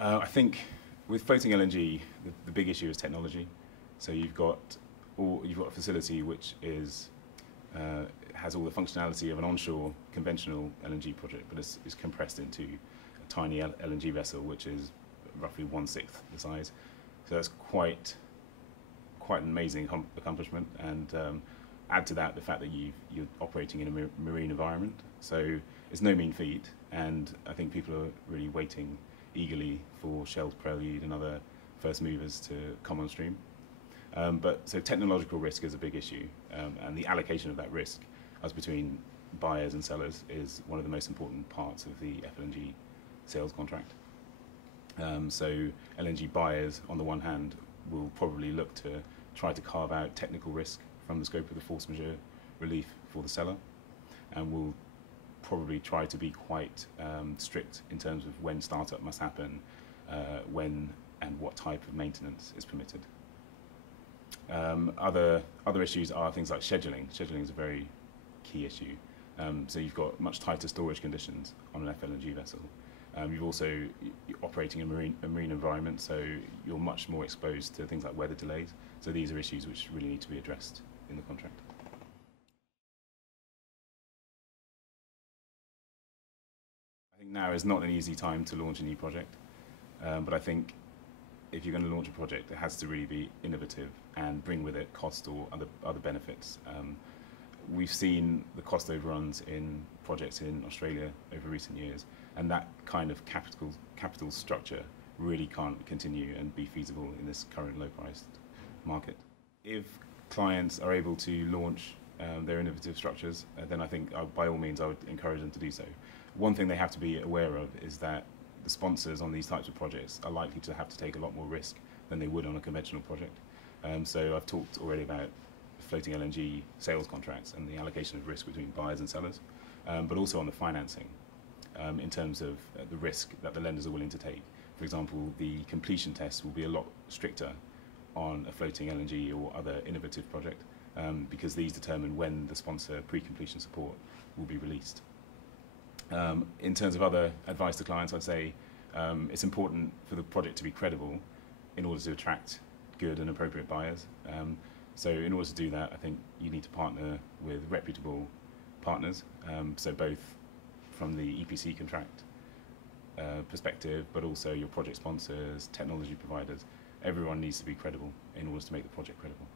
I think with floating LNG, the big issue is technology. So you've got a facility which has all the functionality of an onshore conventional LNG project, but it's compressed into a tiny LNG vessel, which is roughly 1/6 the size. So that's quite an amazing accomplishment, and add to that the fact that you're operating in a marine environment. So it's no mean feat, and I think people are really waiting eagerly for Shell's Prelude and other first movers to come on stream. So technological risk is a big issue, and the allocation of that risk as between buyers and sellers is one of the most important parts of the FLNG sales contract. So LNG buyers, on the one hand, will probably look to try to carve out technical risk from the scope of the force majeure relief for the seller, and will probably try to be quite strict in terms of when startup must happen, when and what type of maintenance is permitted. Other issues are things like scheduling. Scheduling is a very key issue. So you've got much tighter storage conditions on an FLNG vessel. You're operating in a marine environment, so you're much more exposed to things like weather delays. So these are issues which really need to be addressed in the contract. I think now is not an easy time to launch a new project, but I think if you're going to launch a project, it has to really be innovative and bring with it cost or other benefits. We've seen the cost overruns in projects in Australia over recent years, and that kind of capital structure really can't continue and be feasible in this current low-priced market. If clients are able to launch their innovative structures, then I think by all means I would encourage them to do so. One thing they have to be aware of is that the sponsors on these types of projects are likely to have to take a lot more risk than they would on a conventional project. So I've talked already about floating LNG sales contracts and the allocation of risk between buyers and sellers, but also on the financing in terms of the risk that the lenders are willing to take. For example, the completion tests will be a lot stricter on a floating LNG or other innovative project because these determine when the sponsor pre-completion support will be released. In terms of other advice to clients, I'd say it's important for the project to be credible in order to attract good and appropriate buyers. So in order to do that, I think you need to partner with reputable partners, so both from the EPC contract perspective, but also your project sponsors, technology providers. Everyone needs to be credible in order to make the project credible.